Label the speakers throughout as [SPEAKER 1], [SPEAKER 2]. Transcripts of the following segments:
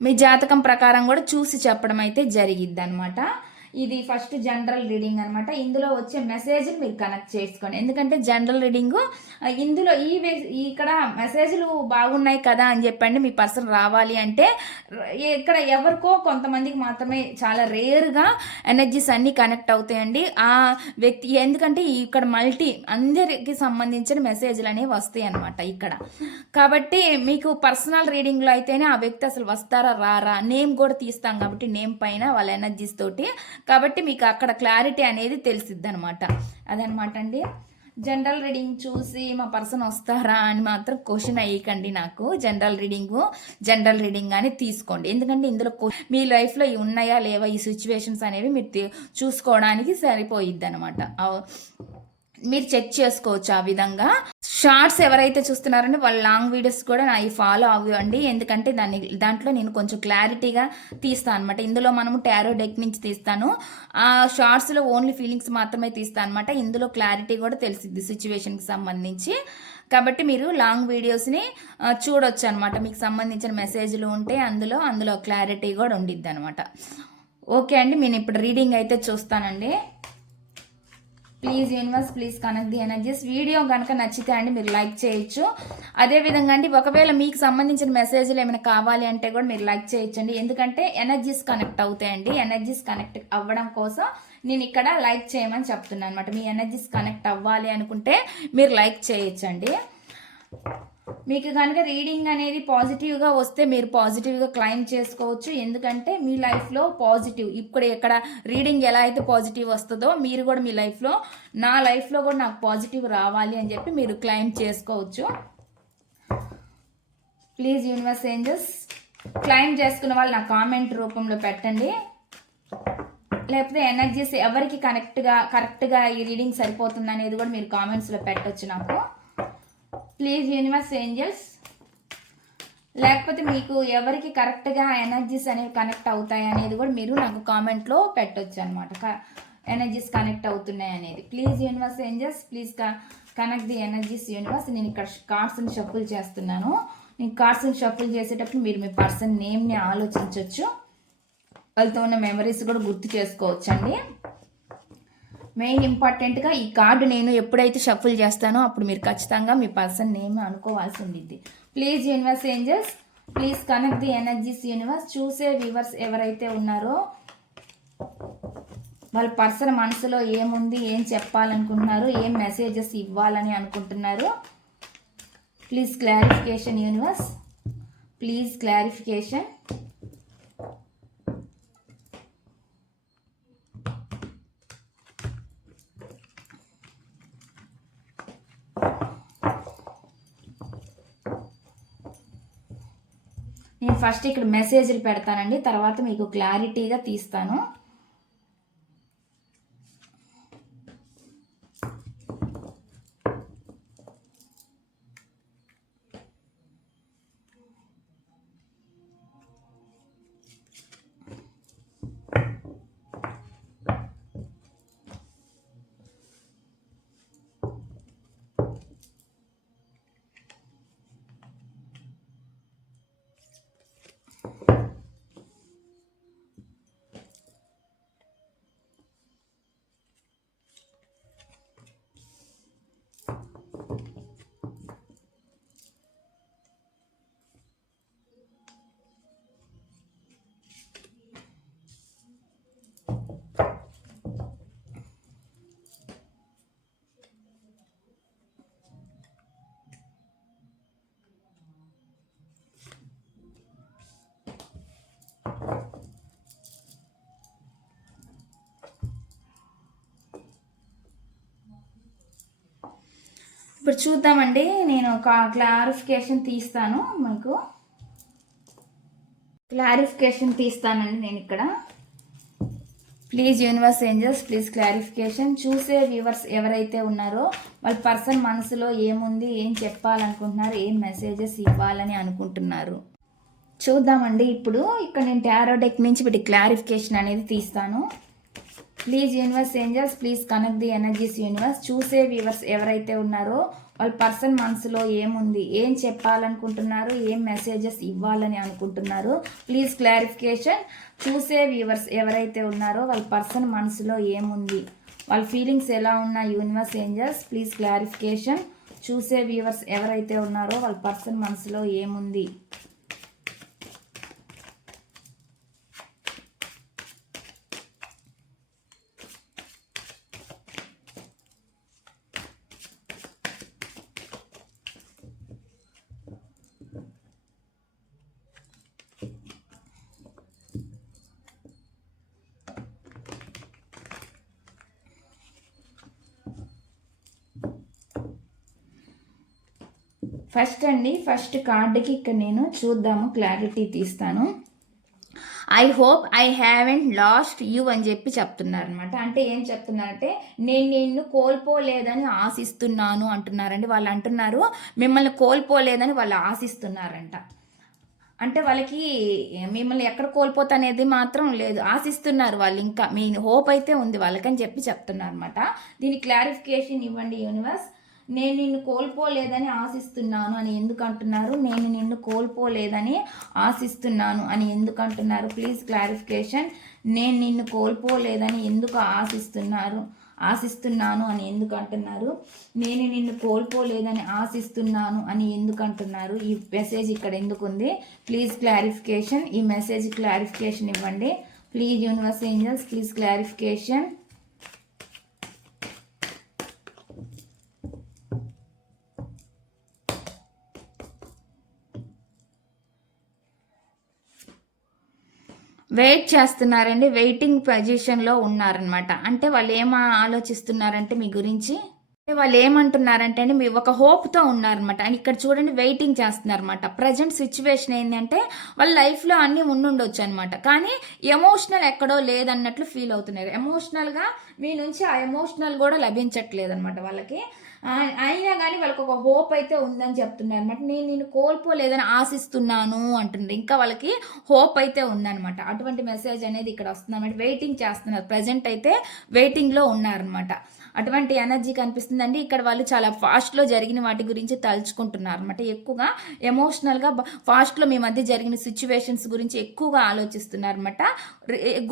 [SPEAKER 1] మీ జాతకం ప్రకారం కూడా చూసి చెప్పడం అయితే జరిగిద్ది అనమాట ఇది ఫస్ట్ జనరల్ రీడింగ్ అనమాట ఇందులో వచ్చే మెసేజ్ని మీరు కనెక్ట్ చేసుకోండి. ఎందుకంటే జనరల్ రీడింగ్ ఇందులో ఈ వే- ఇక్కడ మెసేజ్లు బాగున్నాయి కదా అని చెప్పండి మీ పర్సన్ రావాలి అంటే ఇక్కడ ఎవరికో కొంతమందికి మాత్రమే చాలా రేర్గా ఎనర్జీస్ అన్నీ కనెక్ట్ అవుతాయండి. ఆ వ్యక్తి ఎందుకంటే ఇక్కడ మల్టీ అందరికి సంబంధించిన మెసేజ్లు అనేవి వస్తాయి అనమాట ఇక్కడ. కాబట్టి మీకు పర్సనల్ రీడింగ్లో అయితేనే ఆ వ్యక్తి అసలు వస్తారా రారా? నేమ్ కూడా తీస్తాం కాబట్టి నేమ్ పైన వాళ్ళ ఎనర్జీస్ తోటి కాబట్టి మీకు అక్కడ క్లారిటీ అనేది తెలిసిద్ది అనమాట అదనమాట అండి. జనరల్ రీడింగ్ చూసి మా పర్సన్ వస్తారా అని మాత్రం క్వశ్చన్ అయ్యకండి నాకు. జనరల్ రీడింగ్ జనరల్ రీడింగ్ అని తీసుకోండి. ఎందుకంటే ఇందులో మీ లైఫ్లో ఇవి ఉన్నాయా లేవా ఈ సిచ్యువేషన్స్ అనేవి మీరు చూసుకోవడానికి సరిపోయిద్ది అనమాట మీరు చెక్ చేసుకోవచ్చు ఆ విధంగా. షార్ట్స్ ఎవరైతే చూస్తున్నారంటే వాళ్ళ లాంగ్ వీడియోస్ కూడా నా ఈ ఫాలో అవ్వండి. ఎందుకంటే దాన్ని దాంట్లో నేను కొంచెం క్లారిటీగా తీస్తాను అనమాట ఇందులో మనము టారో డెక్ నుంచి తీస్తాను. ఆ షార్ట్స్లో ఓన్లీ ఫీలింగ్స్ మాత్రమే తీస్తాను అనమాట ఇందులో క్లారిటీ కూడా తెలిసిద్ది సిచ్యువేషన్కి సంబంధించి. కాబట్టి మీరు లాంగ్ వీడియోస్ని చూడొచ్చు అనమాట మీకు సంబంధించిన మెసేజ్లు ఉంటే అందులో అందులో క్లారిటీ కూడా ఉండిద్ది అనమాట ఓకే అండి నేను ఇప్పుడు రీడింగ్ అయితే చూస్తానండి. Please universe please connect the energies video కనుక నచ్చితే అండి మీరు లైక్ చేయొచ్చు. అదే విధంగా అండి ఒకవేళ మీకు సంబంధించిన మెసేజ్లు ఏమైనా కావాలి అంటే కూడా మీరు లైక్ చేయొచ్చండి. ఎందుకంటే ఎనర్జీస్ కనెక్ట్ అవుతాయండి. ఎనర్జీస్ కనెక్ట్ అవ్వడం కోసం నేను ఇక్కడ లైక్ చేయమని చెప్తున్నాను అనమాట మీ ఎనర్జీస్ కనెక్ట్ అవ్వాలి అనుకుంటే మీరు లైక్ చేయొచ్చండి. మీకు కనుక రీడింగ్ అనేది పాజిటివ్గా వస్తే మీరు పాజిటివ్గా క్లైమ్ చేసుకోవచ్చు. ఎందుకంటే మీ లైఫ్లో పాజిటివ్ ఇప్పుడు ఎక్కడ రీడింగ్ ఎలా అయితే పాజిటివ్ వస్తుందో మీరు కూడా మీ లైఫ్లో నా లైఫ్లో కూడా నాకు పాజిటివ్ రావాలి అని చెప్పి మీరు క్లైమ్ చేసుకోవచ్చు. ప్లీజ్ యూనివర్స్ ఏంజెస్ క్లైమ్ చేసుకున్న వాళ్ళు నా కామెంట్ రూపంలో పెట్టండి. లేకపోతే ఎనర్జీస్ ఎవరికి కనెక్ట్గా కరెక్ట్గా ఈ రీడింగ్ సరిపోతుంది అనేది కూడా మీరు కామెంట్స్లో పెట్టచ్చు నాకు. ప్లీజ్ యూనివర్స్ ఏంజల్స్ లేకపోతే మీకు ఎవరికి కరెక్ట్గా ఎనర్జీస్ అనేవి కనెక్ట్ అవుతాయి అనేది కూడా మీరు నాకు కామెంట్లో పెట్టొచ్చు అనమాట ఎనర్జీస్ కనెక్ట్ అవుతున్నాయి అనేది. Please universe angels please connect the energies universe నేను ఇక్కడ కార్డ్స్ని షఫుల్ చేస్తున్నాను. నేను కార్డ్స్ని షఫుల్ చేసేటప్పుడు మీరు మీ పర్సన్ నేమ్ని ఆలోచించవచ్చు వాళ్ళతో ఉన్న మెమరీస్ కూడా గుర్తు చేసుకోవచ్చండి. మెయిన్ ఇంపార్టెంట్గా ఈ కార్డు నేను ఎప్పుడైతే షఫుల్ చేస్తానో అప్పుడు మీరు ఖచ్చితంగా మీ పర్సన్ నేమ్ అనుకోవాల్సి ఉండిద్ది. Please universe angels please connect the energies universe. చూసే వ్యూవర్స్ ఎవరైతే ఉన్నారో వాళ్ళ పర్సన్ మనసులో ఏముంది ఏం చెప్పాలనుకుంటున్నారు ఏం మెసేజెస్ ఇవ్వాలని అనుకుంటున్నారు please clarification universe please clarification. నేను ఫస్ట్ ఇక్కడ మెసేజ్లు పెడతానండి. తర్వాత మీకు క్లారిటీగా తీస్తాను. ఇప్పుడు చూద్దామండి నేను ఒక క్లారిఫికేషన్ తీస్తాను మీకు. క్లారిఫికేషన్ తీస్తానండి నేను ఇక్కడ. Please universe angels please clarification చూసే వ్యూవర్స్ ఎవరైతే ఉన్నారో వాళ్ళ పర్సన్ మనసులో ఏముంది ఏం చెప్పాలనుకుంటున్నారు ఏం మెసేజెస్ ఇవ్వాలని అనుకుంటున్నారు. చూద్దామండి ఇప్పుడు ఇక్కడ నేను టారో డెక్ నుంచి వీటి క్లారిఫికేషన్ అనేది తీస్తాను. Please universe angels please connect the energies universe చూసే వ్యూవర్స్ ఎవరైతే ఉన్నారో వాళ్ళ పర్సన్ మనసులో ఏముంది ఏం చెప్పాలనుకుంటున్నారు ఏం మెసేజెస్ ఇవ్వాలని అనుకుంటున్నారు ప్లీజ్ క్లారిఫికేషన్ చూసే వ్యూవర్స్ ఎవరైతే ఉన్నారో వాళ్ళ పర్సన్ మనసులో ఏముంది వాళ్ళ ఫీలింగ్స్ ఎలా ఉన్న యూనివర్స్ ఏంజల్స్ ప్లీజ్ క్లారిఫికేషన్ చూసే వ్యూవర్స్ ఎవరైతే ఉన్నారో వాళ్ళ పర్సన్ మనసులో ఏముంది ఫస్ట్ అండి ఫస్ట్ కార్డుకి ఇక్కడ నేను చూద్దాము క్లారిటీ తీస్తాను. I hope I haven't lost you అని చెప్పి చెప్తున్నారు అనమాట అంటే ఏం చెప్తున్నారంటే నేను నిన్ను కోల్పోలేదని ఆశిస్తున్నాను అంటున్నారండి. వాళ్ళు అంటున్నారు మిమ్మల్ని కోల్పోలేదని వాళ్ళు ఆశిస్తున్నారంట. అంటే వాళ్ళకి మిమ్మల్ని ఎక్కడ కోల్పోతా అనేది మాత్రం లేదు. ఆశిస్తున్నారు వాళ్ళు ఇంకా. మీ హోప్ అయితే ఉంది వాళ్ళకని చెప్పి చెప్తున్నారు అనమాట దీని క్లారిఫికేషన్ ఇవ్వండి యూనివర్స్ నేను నిన్ను కోల్పోలేదని ఆశిస్తున్నాను అని ఎందుకు అంటున్నారు నేను నిన్ను కోల్పోలేదని ఆశిస్తున్నాను అని ఎందుకు అంటున్నారు ప్లీజ్ క్లారిఫికేషన్ నేను నిన్ను కోల్పోలేదని ఎందుకు ఆశిస్తున్నారు? ఆశిస్తున్నాను అని ఎందుకు అంటున్నారు నేను నిన్ను కోల్పోలేదని ఆశిస్తున్నాను అని ఎందుకు అంటున్నారు ఈ మెసేజ్ ఇక్కడ ఎందుకు ఉంది ప్లీజ్ క్లారిఫికేషన్ ఈ మెసేజ్ క్లారిఫికేషన్ ఇవ్వండి. Please universe angels please clarification wait చేస్తున్నారండి. వెయిటింగ్ పొజిషన్లో ఉన్నారనమాట అంటే వాళ్ళు ఏం ఆలోచిస్తున్నారంటే మీ గురించి? వాళ్ళు ఏమంటున్నారంటే అండి మీ ఒక హోప్తో ఉన్నారనమాట అండ్ ఇక్కడ చూడండి వెయిటింగ్ చేస్తున్నారనమాట ప్రజెంట్ సిచ్యువేషన్ ఏంటంటే వాళ్ళ లైఫ్లో అన్నీ ఉండుండొచ్చు అనమాట కానీ ఎమోషనల్ ఎక్కడో లేదన్నట్లు ఫీల్ అవుతున్నారు. ఎమోషనల్గా మీ నుంచి ఆ ఎమోషనల్ కూడా లభించట్లేదు అనమాట వాళ్ళకి. అయినా కానీ వాళ్ళకి ఒక హోప్ అయితే ఉందని చెప్తున్నారు అనమాట నేను నేను కోల్పోలేదని ఆశిస్తున్నాను అంటుంది ఇంకా వాళ్ళకి హోప్ అయితే ఉందన్నమాట. అటువంటి మెసేజ్ అనేది ఇక్కడ వస్తుంది అనమాట వెయిటింగ్ చేస్తున్నారు. ప్రజెంట్ అయితే వెయిటింగ్లో ఉన్నారనమాట అటువంటి ఎనర్జీ కనిపిస్తుందండి. ఇక్కడ వాళ్ళు చాలా ఫాస్ట్లో జరిగిన వాటి గురించి తలుచుకుంటున్నారు అనమాట ఎక్కువగా ఎమోషనల్గా ఫాస్ట్లో మీ మధ్య జరిగిన సిచ్యువేషన్స్ గురించి ఎక్కువగా ఆలోచిస్తున్నారు అనమాట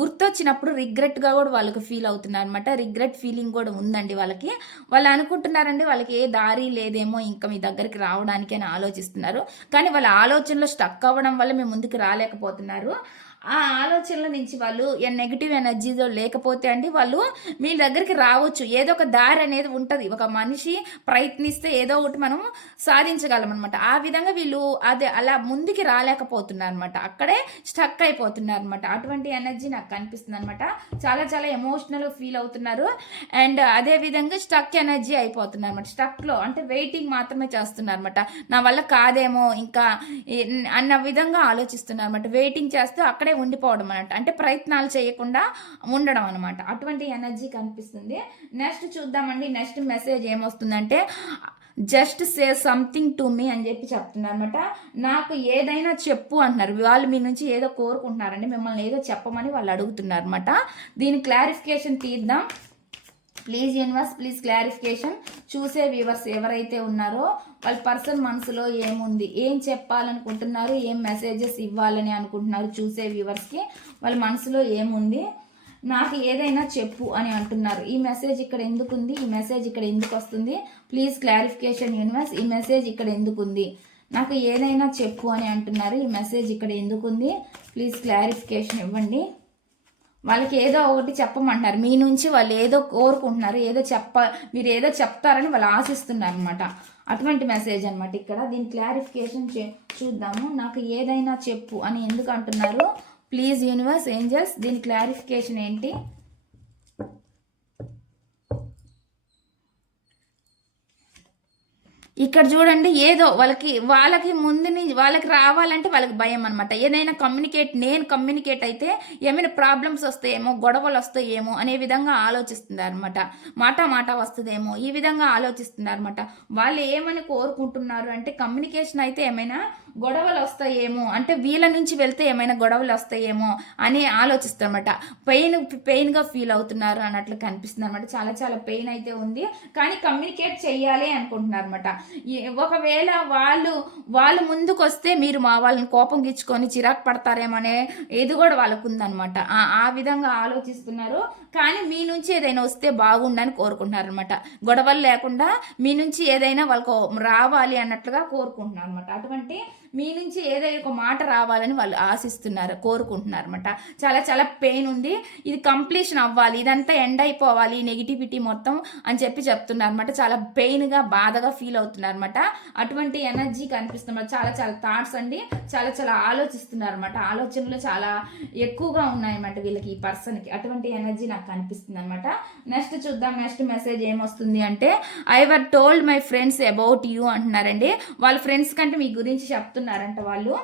[SPEAKER 1] గుర్తొచ్చినప్పుడు రిగ్రెట్గా కూడా వాళ్ళకి ఫీల్ అవుతున్నారు అనమాట రిగ్రెట్ ఫీలింగ్ కూడా ఉందండి వాళ్ళకి. వాళ్ళు అనుకుంటున్నారండి వాళ్ళకి ఏ దారి లేదేమో ఇంకా మీ దగ్గరికి రావడానికి అని ఆలోచిస్తున్నారు. కానీ వాళ్ళ ఆలోచనలో స్టక్ అవ్వడం వల్ల మేము ముందుకు రాలేకపోతున్నారు. ఆ ఆలోచనల నుంచి వాళ్ళు నెగిటివ్ ఎనర్జీతో లేకపోతే అండి వాళ్ళు మీ దగ్గరికి రావచ్చు. ఏదో ఒక దారి అనేది ఉంటుంది. ఒక మనిషి ప్రయత్నిస్తే ఏదో ఒకటి మనం సాధించగలం అనమాట ఆ విధంగా వీళ్ళు అదే అలా ముందుకి రాలేకపోతున్నారు అనమాట అక్కడే స్టక్ అయిపోతున్నారు అనమాట అటువంటి ఎనర్జీ నాకు కనిపిస్తుంది అనమాట చాలా చాలా ఎమోషనల్ ఫీల్ అవుతున్నారు. అండ్ అదే విధంగా స్టక్ ఎనర్జీ అయిపోతున్నారు అనమాట స్టక్లో అంటే వెయిటింగ్ మాత్రమే చేస్తున్నారు అనమాట నా వల్ల కాదేమో ఇంకా అన్న విధంగా ఆలోచిస్తున్నారు అనమాట వెయిటింగ్ చేస్తూ అక్కడే అక్కడే ఉండిపోవడం అన్నట్టు. అంటే ప్రయత్నాలు చేయకుండా ఉండడం అనమాట అటువంటి ఎనర్జీ కనిపిస్తుంది. నెక్స్ట్ చూద్దామండి. నెక్స్ట్ మెసేజ్ ఏమొస్తుందంటే just say something to me అని చెప్పి చెప్తున్నారు అనమాట నాకు ఏదైనా చెప్పు అంటున్నారు. వాళ్ళు మీ నుంచి ఏదో కోరుకుంటున్నారండి. మిమ్మల్ని ఏదో చెప్పమని వాళ్ళు అడుగుతున్నారు అనమాట దీని క్లారిఫికేషన్ తీద్దాం. Please universe please clarification. చూసే వ్యూవర్స్ ఎవరైతే ఉన్నారో వాళ్ళ పర్సన్ మనసులో ఏముంది ఏం చెప్పాలనుకుంటున్నారు ఏం మెసేజెస్ ఇవ్వాలని అనుకుంటున్నారు చూసే వ్యూవర్స్కి వాళ్ళ మనసులో ఏముంది నాకు ఏదైనా చెప్పు అని అంటున్నారు. ఈ మెసేజ్ ఇక్కడ ఎందుకు ఉంది ఈ మెసేజ్ ఇక్కడ ఎందుకు వస్తుంది ప్లీజ్ క్లారిఫికేషన్ యూనివర్స్ ఈ మెసేజ్ ఇక్కడ ఎందుకు ఉంది నాకు ఏదైనా చెప్పు అని అంటున్నారు ఈ మెసేజ్ ఇక్కడ ఎందుకు ఉంది ప్లీజ్ క్లారిఫికేషన్ ఇవ్వండి. వాళ్ళకి ఏదో ఒకటి చెప్పమంటారు మీ నుంచి వాళ్ళు ఏదో కోరుకుంటున్నారు ఏదో చెప్ప మీరు ఏదో చెప్తారని వాళ్ళు ఆశిస్తున్నారు అనమాట అటువంటి మెసేజ్ అనమాట ఇక్కడ. దీని క్లారిఫికేషన్ చూద్దాము. నాకు ఏదైనా చెప్పు అని ఎందుకు అంటున్నారు? ప్లీజ్ యూనివర్స్ ఏంజల్స్ దీని క్లారిఫికేషన్ ఏంటి? ఇక్కడ చూడండి ఏదో వాళ్ళకి వాళ్ళకి ముందు నుంచి వాళ్ళకి రావాలంటే వాళ్ళకి భయం అనమాట ఏదైనా కమ్యూనికేట్ నేను కమ్యూనికేట్ అయితే ఏమైనా ప్రాబ్లమ్స్ వస్తాయేమో గొడవలు వస్తాయేమో అనే విధంగా ఆలోచిస్తుంది అనమాట మాట మాట వస్తుందేమో ఈ విధంగా ఆలోచిస్తున్నారు అనమాట వాళ్ళు ఏమని కోరుకుంటున్నారు అంటే కమ్యూనికేషన్ అయితే ఏమైనా గొడవలు వస్తాయేమో అంటే వీళ్ళ నుంచి వెళ్తే ఏమైనా గొడవలు వస్తాయేమో అని ఆలోచిస్తారనమాట పెయిన్ పెయిన్గా ఫీల్ అవుతున్నారు అన్నట్లు కనిపిస్తుంది అనమాట చాలా చాలా పెయిన్ అయితే ఉంది. కానీ కమ్యూనికేట్ చేయాలి అనుకుంటున్నారు అనమాట ఒకవేళ వాళ్ళు వాళ్ళు ముందుకు వస్తే మీరు మా వాళ్ళని కోపం గిచ్చుకొని చిరాకు పడతారేమనే ఇది కూడా వాళ్ళకు ఉందన్నమాట ఆ విధంగా ఆలోచిస్తున్నారు. కానీ మీ నుంచి ఏదైనా వస్తే బాగుండని కోరుకుంటున్నారు అనమాట గొడవలు లేకుండా మీ నుంచి ఏదైనా వాళ్ళకు రావాలి అన్నట్లుగా కోరుకుంటున్నారు అనమాట అటువంటి మీ నుంచి ఏదైనా ఒక మాట రావాలని వాళ్ళు ఆశిస్తున్నారు కోరుకుంటున్నారు అనమాట చాలా చాలా పెయిన్ ఉంది. ఇది కంప్లీషన్ అవ్వాలి ఇదంతా ఎండ్ అయిపోవాలి నెగిటివిటీ మొత్తం అని చెప్పి చెప్తున్నారు అనమాట చాలా పెయిన్గా బాధగా ఫీల్ అవుతున్నారు అనమాట అటువంటి ఎనర్జీ కనిపిస్తున్నారు చాలా చాలా థాట్స్ అండి. చాలా చాలా ఆలోచిస్తున్నారు అనమాట ఆలోచనలు చాలా ఎక్కువగా ఉన్నాయన్నమాట వీళ్ళకి ఈ పర్సన్కి అటువంటి ఎనర్జీ నాకు నాకు కనిపిస్తుంది అనమాట నెక్స్ట్ చూద్దాం నెక్స్ట్ మెసేజ్ ఏమొస్తుంది అంటే I were told my friends about you అంటున్నారండి. వాళ్ళ ఫ్రెండ్స్ కంటే మీ గురించి చెప్తున్నారంట వాళ్ళు.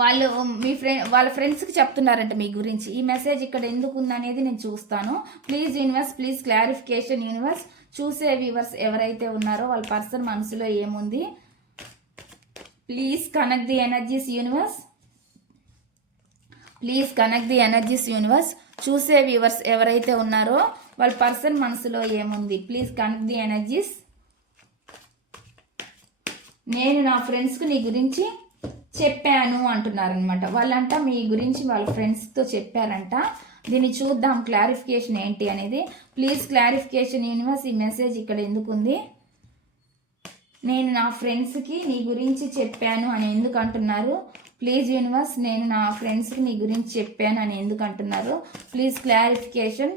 [SPEAKER 1] వాళ్ళు మీ ఫ్రెండ్ వాళ్ళ ఫ్రెండ్స్కి చెప్తున్నారంట మీ గురించి. ఈ మెసేజ్ ఇక్కడ ఎందుకు ఉందనేది నేను చూస్తాను. Please universe please clarification universe చూసే వ్యూవర్స్ ఎవరైతే ఉన్నారో వాళ్ళ పర్సన్ మనసులో ఏముంది? Please connect the energies universe please connect the energies universe. చూసే వ్యూవర్స్ ఎవరైతే ఉన్నారో వాళ్ళ పర్సన్ మనసులో ఏముంది? Please connect the energies. నేను నా ఫ్రెండ్స్కి నీ గురించి చెప్పాను అంటున్నారనమాట వాళ్ళంట మీ గురించి వాళ్ళ ఫ్రెండ్స్తో చెప్పారంట. దీన్ని చూద్దాం క్లారిఫికేషన్ ఏంటి అనేది. ప్లీజ్ క్లారిఫికేషన్ యూనివర్స్ ఈ మెసేజ్ ఇక్కడ ఎందుకు ఉంది నేను నా ఫ్రెండ్స్కి నీ గురించి చెప్పాను అని ఎందుకు అంటున్నారు? ప్లీజ్ యూనివర్స్ నేను నా ఫ్రెండ్స్కి నీ గురించి చెప్పాను అని ఎందుకు అంటున్నారు? ప్లీజ్ క్లారిఫికేషన్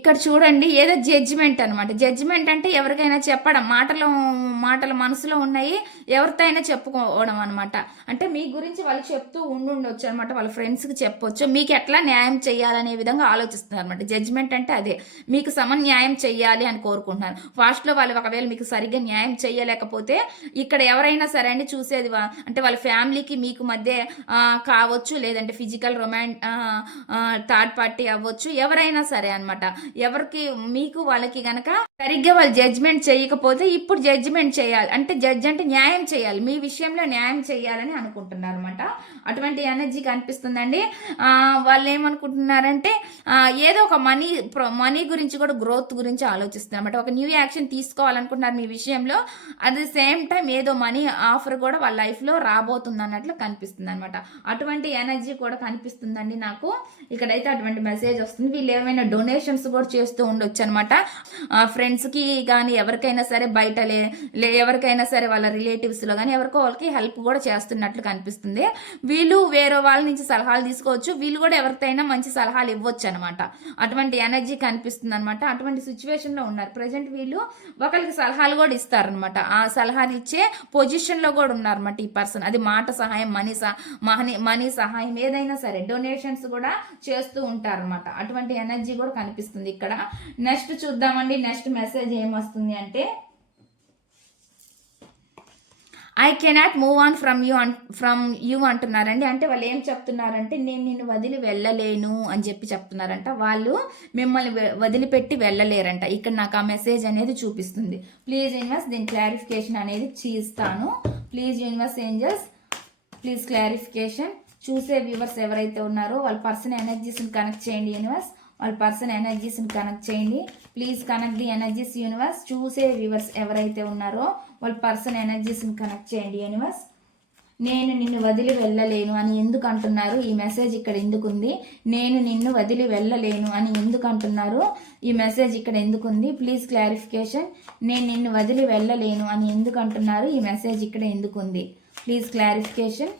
[SPEAKER 1] ఇక్కడ చూడండి ఏదో జడ్జిమెంట్ అనమాట జడ్జిమెంట్ అంటే ఎవరికైనా చెప్పడం మాటలు మాటలు మనసులో ఉన్నాయి ఎవరితో అయినా చెప్పుకోవడం అనమాట అంటే మీ గురించి వాళ్ళు చెప్తూ ఉండుండొచ్చు అనమాట వాళ్ళ ఫ్రెండ్స్కి చెప్పొచ్చు. మీకు ఎట్లా న్యాయం చేయాలనే విధంగా ఆలోచిస్తున్నారు అనమాట జడ్జిమెంట్ అంటే అదే మీకు సమన్ న్యాయం చేయాలి అని కోరుకుంటున్నారు. ఫాస్ట్లో వాళ్ళు ఒకవేళ మీకు సరిగ్గా న్యాయం చేయలేకపోతే ఇక్కడ ఎవరైనా సరే అండి చూసేది అంటే వాళ్ళ ఫ్యామిలీకి మీకు మధ్య కావచ్చు లేదంటే ఫిజికల్ రొమాన్ థర్డ్ పార్టీ అవ్వచ్చు ఎవరైనా సరే అనమాట ఎవరికి మీకు వాళ్ళకి గనక సరిగ్గా వాళ్ళు జడ్జ్మెంట్ చేయకపోతే ఇప్పుడు జడ్జ్మెంట్ చేయాలి. అంటే జడ్జ్ అంటే న్యాయం చేయాలి. మీ విషయంలో న్యాయం చేయాలని అనుకుంటున్నారు అనమాట అటువంటి ఎనర్జీ కనిపిస్తుందండి. వాళ్ళు ఏమనుకుంటున్నారంటే ఏదో ఒక మనీ మనీ గురించి కూడా గ్రోత్ గురించి ఆలోచిస్తున్నారు అనమాట ఒక న్యూ యాక్షన్ తీసుకోవాలనుకుంటున్నారు మీ విషయంలో. అట్ ది సేమ్ టైం ఏదో మనీ ఆఫర్ కూడా వాళ్ళ లైఫ్లో రాబోతుంది అన్నట్లు కనిపిస్తుంది అనమాట అటువంటి ఎనర్జీ కూడా కనిపిస్తుందండి నాకు. ఇక్కడైతే అటువంటి మెసేజ్ వస్తుంది. వీళ్ళు ఏమైనా డొనేషన్స్ కూడా చేస్తూ ఉండొచ్చు అనమాట ఫ్రెండ్స్కి కానీ ఎవరికైనా సరే బయట లే ఎవరికైనా సరే వాళ్ళ రిలేటివ్స్లో కానీ ఎవరికో వాళ్ళకి హెల్ప్ కూడా చేస్తున్నట్లు కనిపిస్తుంది. వీళ్ళు వేరే వాళ్ళ నుంచి సలహాలు తీసుకోవచ్చు. వీళ్ళు కూడా ఎవరికైనా మంచి సలహాలు ఇవ్వచ్చు అనమాట అటువంటి ఎనర్జీ కనిపిస్తుంది అనమాట అటువంటి సిచ్యువేషన్లో ఉన్నారు. ప్రజెంట్ వీళ్ళు ఒకరికి సలహాలు కూడా ఇస్తారనమాట. ఆ సలహాలు ఇచ్చే పొజిషన్లో కూడా ఉన్నారన్నమాట ఈ పర్సన్. అది మాట సహాయం మనీ మనీ మనీ సహాయం ఏదైనా సరే డొనేషన్స్ కూడా చేస్తూ ఉంటారనమాట. అటువంటి ఎనర్జీ కూడా కనిపిస్తుంది. ఇక్కడ. నెక్స్ట్ చూద్దామండి. నెక్స్ట్ మెసేజ్ ఏమొస్తుంది అంటే I cannot move on from you on from you అంటున్నారండి. అంటే వాళ్ళు ఏం చెప్తున్నారంటే నేను నిన్ను వదిలి వెళ్ళలేను అని చెప్పి చెప్తున్నారంట. వాళ్ళు మిమ్మల్ని వదిలిపెట్టి వెళ్ళలేరంట. ఇక్కడ నాకు ఆ మెసేజ్ అనేది చూపిస్తుంది. ప్లీజ్ యూనివర్స్ దీని క్లారిఫికేషన్ అనేది చేస్తాను. Please universe angels please clarification చూసే వ్యూవర్స్ ఎవరైతే ఉన్నారో వాళ్ళ పర్సన్ ఎనర్జీస్ని కనెక్ట్ చేయండి యూనివర్స్ వాళ్ళ పర్సన్ ఎనర్జీస్ని కనెక్ట్ చేయండి. Please connect the energies universe చూసే వ్యూవర్స్ ఎవరైతే ఉన్నారో వాళ్ళ పర్సన్ ఎనర్జీస్ని కనెక్ట్ చేయండి యూనివర్స్ నేను నిన్ను వదిలి వెళ్ళలేను అని ఎందుకు అంటున్నారు? ఈ మెసేజ్ ఇక్కడ ఎందుకుంది నేను నిన్ను వదిలి వెళ్ళలేను అని ఎందుకు అంటున్నారు? ఈ మెసేజ్ ఇక్కడ ఎందుకుంది ప్లీజ్ క్లారిఫికేషన్ నేను నిన్ను వదిలి వెళ్ళలేను అని ఎందుకు అంటున్నారు? ఈ మెసేజ్ ఇక్కడ ఎందుకుంది please clarification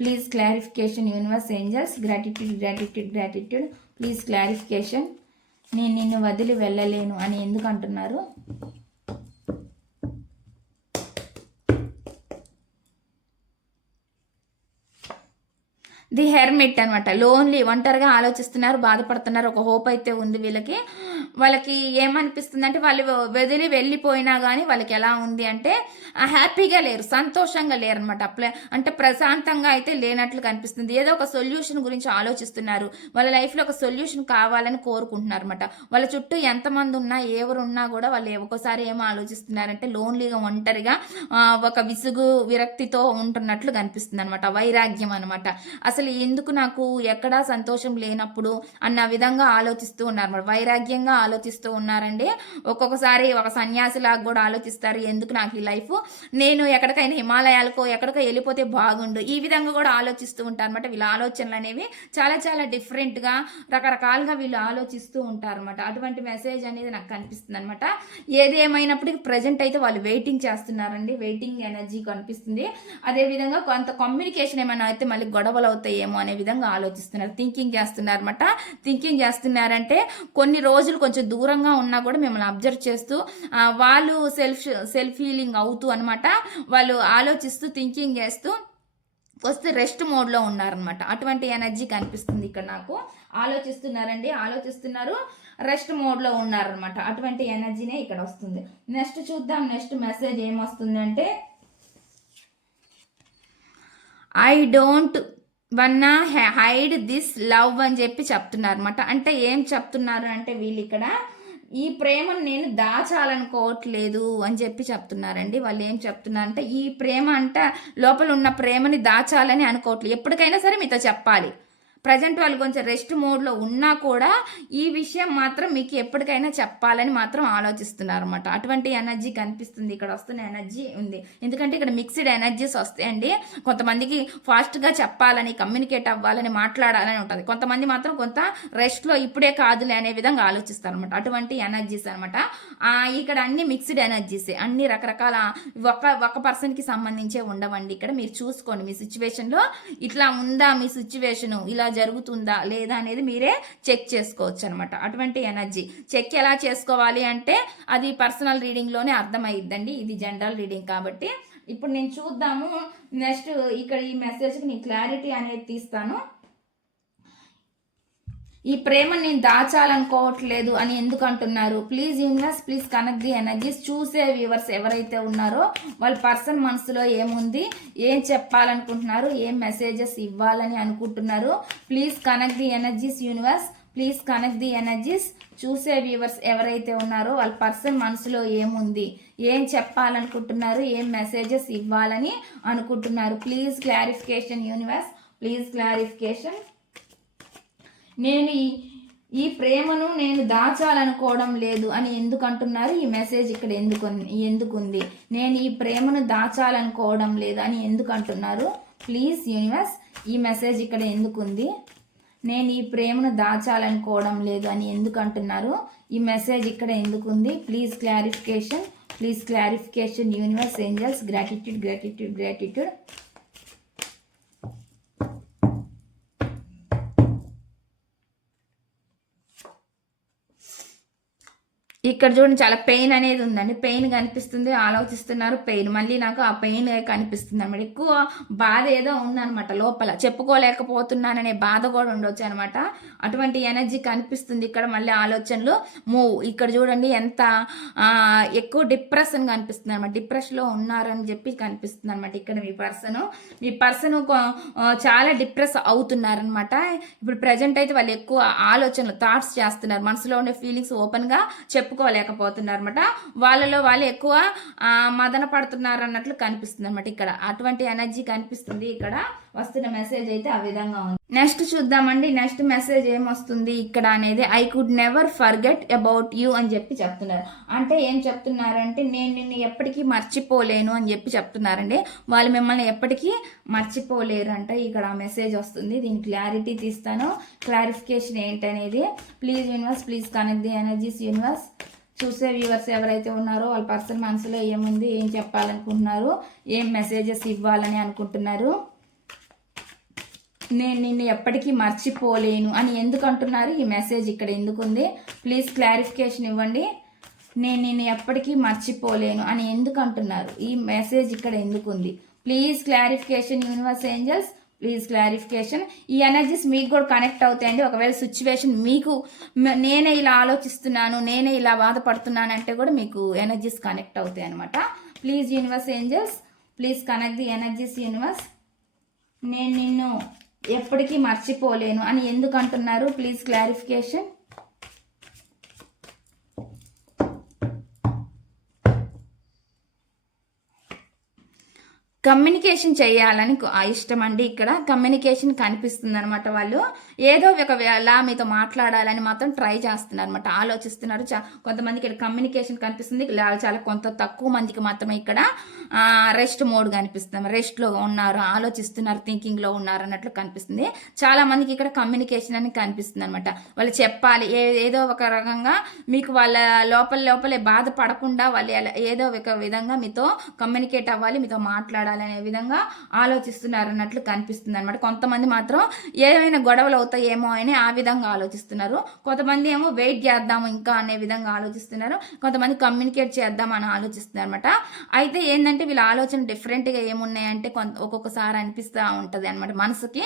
[SPEAKER 1] please clarification universe angels gratitude gratitude gratitude please clarification. నేను నిన్ను వదిలి వెళ్ళలేను అని ఎందుకు అంటున్నారు? ది హెర్మిట్ అనమాట లోన్లీ ఒంటరిగా ఆలోచిస్తున్నారు బాధపడుతున్నారు ఒక హోప్ అయితే ఉంది వీళ్ళకి. వాళ్ళకి ఏమనిపిస్తుంది అంటే వాళ్ళు వదిలి వెళ్ళిపోయినా కానీ వాళ్ళకి ఎలా ఉంది అంటే హ్యాపీగా లేరు సంతోషంగా లేరు అనమాట అప్లై అంటే ప్రశాంతంగా అయితే లేనట్లు కనిపిస్తుంది. ఏదో ఒక సొల్యూషన్ గురించి ఆలోచిస్తున్నారు. వాళ్ళ లైఫ్లో ఒక సొల్యూషన్ కావాలని కోరుకుంటున్నారు అనమాట వాళ్ళ చుట్టూ ఎంతమంది ఉన్నా ఎవరు ఉన్నా కూడా వాళ్ళు ఒక్కోసారి ఏమో ఆలోచిస్తున్నారంటే లోన్లీగా ఒంటరిగా ఒక విసుగు విరక్తితో ఉంటున్నట్లు కనిపిస్తుంది అనమాట వైరాగ్యం అనమాట అసలు ఎందుకు నాకు ఎక్కడా సంతోషం లేనప్పుడు అన్న విధంగా ఆలోచిస్తూ ఉన్నారు వైరాగ్యంగా ఆలోచిస్తూ ఉన్నారండి. ఒక్కొక్కసారి ఒక సన్యాసిలాగా కూడా ఆలోచిస్తారు ఎందుకు నాకు ఈ లైఫ్? నేను ఎక్కడికైనా హిమాలయాలకో ఎక్కడికో వెళ్ళిపోతే బాగుండు. ఈ విధంగా కూడా ఆలోచిస్తూ ఉంటారు అనమాట వీళ్ళ ఆలోచనలు అనేవి చాలా చాలా డిఫరెంట్గా రకరకాలుగా వీళ్ళు ఆలోచిస్తూ ఉంటారు అనమాట అటువంటి మెసేజ్ అనేది నాకు కనిపిస్తుంది అనమాట ఏదేమైనప్పటికీ ప్రజెంట్ అయితే వాళ్ళు వెయిటింగ్ చేస్తున్నారండి. వెయిటింగ్ ఎనర్జీ కనిపిస్తుంది. అదేవిధంగా కొంత కమ్యూనికేషన్ ఏమైనా అయితే మళ్ళీ గొడవలు అవుతాయేమో అనే విధంగా ఆలోచిస్తున్నారు. థింకింగ్ చేస్తున్నారు అనమాట థింకింగ్ చేస్తున్నారంటే కొన్ని రోజులు కొంచెం దూరంగా ఉన్నా కూడా మిమ్మల్ని అబ్జర్వ్ చేస్తూ వాళ్ళు సెల్ఫ్ సెల్ఫ్ హీలింగ్ అవుతూ అనమాట వాళ్ళు ఆలోచిస్తూ థింకింగ్ చేస్తూ వస్తే రెస్ట్ మోడ్లో ఉన్నారనమాట అటువంటి ఎనర్జీ కనిపిస్తుంది ఇక్కడ నాకు. ఆలోచిస్తున్నారండి ఆలోచిస్తున్నారు రెస్ట్ మోడ్లో ఉన్నారనమాట అటువంటి ఎనర్జీనే ఇక్కడ వస్తుంది. నెక్స్ట్ చూద్దాం నెక్స్ట్ మెసేజ్ ఏమొస్తుందంటే I don't want hide this love అని చెప్పి చెప్తున్నారు అనమాట అంటే ఏం చెప్తున్నారు అంటే వీళ్ళు ఇక్కడ ఈ ప్రేమను నేను దాచాలనుకోవట్లేదు అని చెప్పి చెప్తున్నారండి. వాళ్ళు ఏం చెప్తున్నారంటే ఈ ప్రేమ అంటే లోపల ఉన్న ప్రేమని దాచాలని అనుకోవట్లేదు. ఎప్పటికైనా సరే మీతో చెప్పాలి. ప్రజెంట్ వాళ్ళు కొంచెం రెస్ట్ మోడ్లో ఉన్నా కూడా ఈ విషయం మాత్రం మీకు ఎప్పటికైనా చెప్పాలని మాత్రం ఆలోచిస్తున్నారు అనమాట అటువంటి ఎనర్జీ కనిపిస్తుంది. ఇక్కడ వస్తున్న ఎనర్జీ ఉంది. ఎందుకంటే ఇక్కడ మిక్స్డ్ ఎనర్జీస్ వస్తాయండి. కొంతమందికి ఫాస్ట్గా చెప్పాలని కమ్యూనికేట్ అవ్వాలని మాట్లాడాలని ఉంటుంది. కొంతమంది మాత్రం కొంత రెస్ట్లో ఇప్పుడే కాదులే అనే విధంగా ఆలోచిస్తారు అనమాట అటువంటి ఎనర్జీస్ అనమాట ఇక్కడ అన్ని మిక్స్డ్ ఎనర్జీసే. అన్ని రకరకాల ఒక ఒక పర్సన్కి సంబంధించే ఉండవండి. ఇక్కడ మీరు చూసుకోండి. మీ సిచ్యువేషన్లో ఇట్లా ఉందా? మీ సిచ్యువేషను ఇలా జరుగుతుందా లేదా అనేది మీరే చెక్ చేసుకోవచ్చు అనమాట అటువంటి ఎనర్జీ. చెక్ ఎలా చేసుకోవాలి అంటే అది పర్సనల్ రీడింగ్లోనే అర్థమైద్దండి. ఇది జనరల్ రీడింగ్ కాబట్టి. ఇప్పుడు నేను చూద్దాము. నెక్స్ట్ ఇక్కడ ఈ మెసేజ్కి నేను క్లారిటీ అనేది తీస్తాను. ఈ ప్రేమ నేను దాచాలనుకోవట్లేదు అని ఎందుకు అంటున్నారు? Please universe please connect the energies చూసే వ్యూవర్స్ ఎవరైతే ఉన్నారో వాళ్ళ పర్సన్ మనసులో ఏముంది? ఏం చెప్పాలనుకుంటున్నారు? ఏం మెసేజెస్ ఇవ్వాలని అనుకుంటున్నారు? Please connect the energies universe please connect the energies చూసే వ్యూవర్స్ ఎవరైతే ఉన్నారో వాళ్ళ పర్సన్ మనసులో ఏముంది? ఏం చెప్పాలనుకుంటున్నారు? ఏం మెసేజెస్ ఇవ్వాలని అనుకుంటున్నారు? Please clarification universe please clarification నేను ఈ ఈ ప్రేమను నేను దాచాలనుకోవడం లేదు అని ఎందుకు అంటున్నారు? ఈ మెసేజ్ ఇక్కడ ఎందుకు ఎందుకుంది నేను ఈ ప్రేమను దాచాలనుకోవడం లేదు అని ఎందుకు అంటున్నారు? ప్లీజ్ యూనివర్స్ ఈ మెసేజ్ ఇక్కడ ఎందుకు ఉంది? నేను ఈ ప్రేమను దాచాలనుకోవడం లేదు అని ఎందుకు అంటున్నారు? ఈ మెసేజ్ ఇక్కడ ఎందుకుంది please clarification please clarification universe angels gratitude gratitude gratitude ఇక్కడ చూడండి చాలా పెయిన్ అనేది ఉందండి. పెయిన్ కనిపిస్తుంది ఆలోచిస్తున్నారు పెయిన్. మళ్ళీ నాకు ఆ పెయిన్ కనిపిస్తుంది అనమాట ఎక్కువ బాధ ఏదో ఉందనమాట లోపల. చెప్పుకోలేకపోతున్నాననే బాధ కూడా ఉండొచ్చు అనమాట అటువంటి ఎనర్జీ కనిపిస్తుంది ఇక్కడ మళ్ళీ ఆలోచనలు మూవ్. ఇక్కడ చూడండి ఎంత ఎక్కువ డిప్రెషన్ కనిపిస్తుంది అనమాట డిప్రెషన్లో ఉన్నారని చెప్పి కనిపిస్తుంది అనమాట ఇక్కడ మీ పర్సన్. మీ పర్సన్ చాలా డిప్రెస్ అవుతున్నారనమాట ఇప్పుడు ప్రజెంట్ అయితే వాళ్ళు ఎక్కువ ఆలోచనలు థాట్స్ చేస్తున్నారు. మనసులో ఉండే ఫీలింగ్స్ ఓపెన్గా చెప్పుకోలేకపోతున్నారు అనమాట వాళ్ళలో వాళ్ళు ఎక్కువ ఆ, మదన పడుతున్నారు అన్నట్లు కనిపిస్తుంది అనమాట ఇక్కడ. అటువంటి ఎనర్జీ కనిపిస్తుంది ఇక్కడ. వస్తున్న మెసేజ్ అయితే ఆ విధంగా ఉంది. నెక్స్ట్ చూద్దామండి. నెక్స్ట్ మెసేజ్ ఏమొస్తుంది ఇక్కడ అనేది I could never forget about you అని చెప్పి చెప్తున్నారు. అంటే ఏం చెప్తున్నారంటే నేను నిన్ను ఎప్పటికీ మర్చిపోలేను అని చెప్పి చెప్తున్నారండి. వాళ్ళు మిమ్మల్ని ఎప్పటికీ మర్చిపోలేరు అంటే ఇక్కడ ఆ మెసేజ్ వస్తుంది. దీని క్లారిటీ తీస్తాను. క్లారిఫికేషన్ ఏంటనేది? Please universe please connect the energies universe చూసే వ్యూవర్స్ ఎవరైతే ఉన్నారో వాళ్ళ పర్సన్ మనసులో ఏముంది ఏం చెప్పాలనుకుంటున్నారు ఏం మెసేజెస్ ఇవ్వాలని అనుకుంటున్నారు? నేను నిన్ను ఎప్పటికీ మర్చిపోలేను అని ఎందుకు అంటున్నారు? ఈ మెసేజ్ ఇక్కడ ఎందుకుంది? ప్లీజ్ క్లారిఫికేషన్ ఇవ్వండి. నేను నిన్ను ఎప్పటికీ మర్చిపోలేను అని ఎందుకు అంటున్నారు? ఈ మెసేజ్ ఇక్కడ ఎందుకుంది? Please clarification universe angels please clarification ఈ ఎనర్జీస్ మీకు కూడా కనెక్ట్ అవుతాయండి. ఒకవేళ సిచ్యువేషన్ మీకు నేనే ఇలా ఆలోచిస్తున్నాను నేనే ఇలా బాధపడుతున్నాను అంటే కూడా మీకు ఎనర్జీస్ కనెక్ట్ అవుతాయి అనమాట please universe angels please connect the energies universe నేను నిన్ను ఎప్పటికీ మర్చిపోలేను అని ఎందుకు అంటున్నారు ప్లీజ్ క్లారిఫికేషన్ కమ్యూనికేషన్ చేయాలని ఆ ఇష్టం అండి ఇక్కడ కమ్యూనికేషన్ కనిపిస్తుంది అనమాట వాళ్ళు. ఏదో ఒక ఎలా మీతో మాట్లాడాలని మాత్రం ట్రై చేస్తున్నారు అనమాట ఆలోచిస్తున్నారు. చా కొంతమందికి ఇక్కడ కమ్యూనికేషన్ కనిపిస్తుంది. చాలా కొంత తక్కువ మందికి మాత్రమే ఇక్కడ రెస్ట్ మోడ్ కనిపిస్తుంది. రెస్ట్లో ఉన్నారు ఆలోచిస్తున్నారు థింకింగ్లో ఉన్నారు అన్నట్లు కనిపిస్తుంది. చాలా మందికి ఇక్కడ కమ్యూనికేషన్ అని కనిపిస్తుంది అనమాట వాళ్ళు చెప్పాలి. ఏ ఏదో ఒక రకంగా మీకు వాళ్ళ లోపల లోపలే బాధపడకుండా వాళ్ళు ఎలా- ఏదో ఒక విధంగా మీతో కమ్యూనికేట్ అవ్వాలి మీతో మాట్లాడాలి అనే విధంగా ఆలోచిస్తున్నారు అన్నట్లు కనిపిస్తుంది అనమాట కొంతమంది మాత్రం ఏమైనా గొడవలు అవుతాయేమో అని ఆ విధంగా ఆలోచిస్తున్నారు. కొంతమంది ఏమో వెయిట్ చేద్దాము ఇంకా అనే విధంగా ఆలోచిస్తున్నారు. కొంతమంది కమ్యూనికేట్ చేద్దాం అని ఆలోచిస్తున్నారు అనమాట అయితే ఏంటంటే వీళ్ళ ఆలోచన డిఫరెంట్గా ఏమున్నాయంటే కొంత ఒక్కొక్కసారి అనిపిస్తూ ఉంటుంది అనమాట మనసుకి.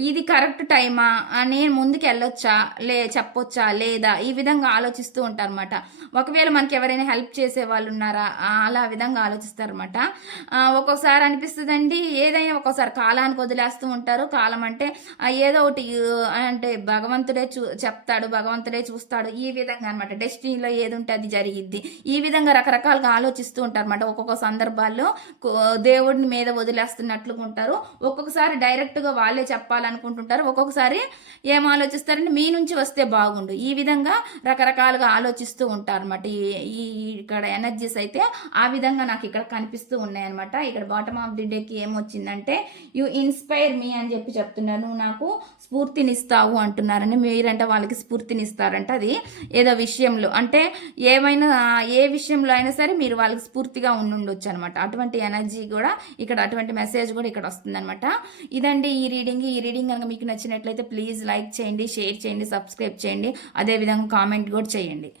[SPEAKER 1] ఇది కరెక్ట్ టైమా? అని నేను ముందుకు వెళ్ళొచ్చా లే చెప్పొచ్చా? లేదా? ఈ విధంగా ఆలోచిస్తూ ఉంటారు అనమాట ఒకవేళ మనకి ఎవరైనా హెల్ప్ చేసే వాళ్ళు ఉన్నారా అలా విధంగా ఆలోచిస్తారు అనమాట ఒక్కొక్కసారి అనిపిస్తుందండి. ఏదైనా ఒక్కోసారి కాలానికి వదిలేస్తూ ఉంటారు. కాలం అంటే ఏదో ఒకటి అంటే భగవంతుడే చూ చెప్తాడు భగవంతుడే చూస్తాడు. ఈ విధంగా అనమాట డెస్టినీలో ఏది ఉంటే అది జరిగిద్ది. ఈ విధంగా రకరకాలుగా ఆలోచిస్తూ ఉంటారు అనమాట ఒక్కొక్క సందర్భాల్లో దేవుడిని మీద వదిలేస్తున్నట్లుగా ఉంటారు. ఒక్కొక్కసారి డైరెక్ట్గా వాళ్ళే చెప్పాలనుకుంటుంటారు. ఒక్కొక్కసారి ఏం ఆలోచిస్తారంటే మీ నుంచి వస్తే బాగుండు. ఈ విధంగా రకరకాలుగా ఆలోచిస్తూ ఉంటారు అనమాట ఈ ఈ ఇక్కడ ఎనర్జీస్ అయితే ఆ విధంగా నాకు ఇక్కడ కనిపిస్తూ ఉన్నాయన్నమాట. ఇక్కడ బాటమ్ ఆఫ్ ది డేకి ఏమొచ్చిందంటే యు ఇన్స్పైర్ మీ అని చెప్పి చెప్తున్నారు. నువ్వు నాకు స్ఫూర్తినిస్తావు అంటున్నారని. మీరంటే వాళ్ళకి స్ఫూర్తినిస్తారంట అది. ఏదో విషయంలో. అంటే ఏమైనా ఏ విషయంలో అయినా సరే మీరు వాళ్ళకి స్ఫూర్తిగా ఉండుండొచ్చు అనమాట అటువంటి ఎనర్జీ కూడా ఇక్కడ అటువంటి మెసేజ్ కూడా ఇక్కడ వస్తుందనమాట. ఇదండి ఈ రీడింగ్. ఈ రీడింగ్ కనుక మీకు నచ్చినట్లయితే ప్లీజ్ లైక్ చేయండి షేర్ చేయండి సబ్స్క్రైబ్ చేయండి. అదేవిధంగా కామెంట్ కూడా చేయండి.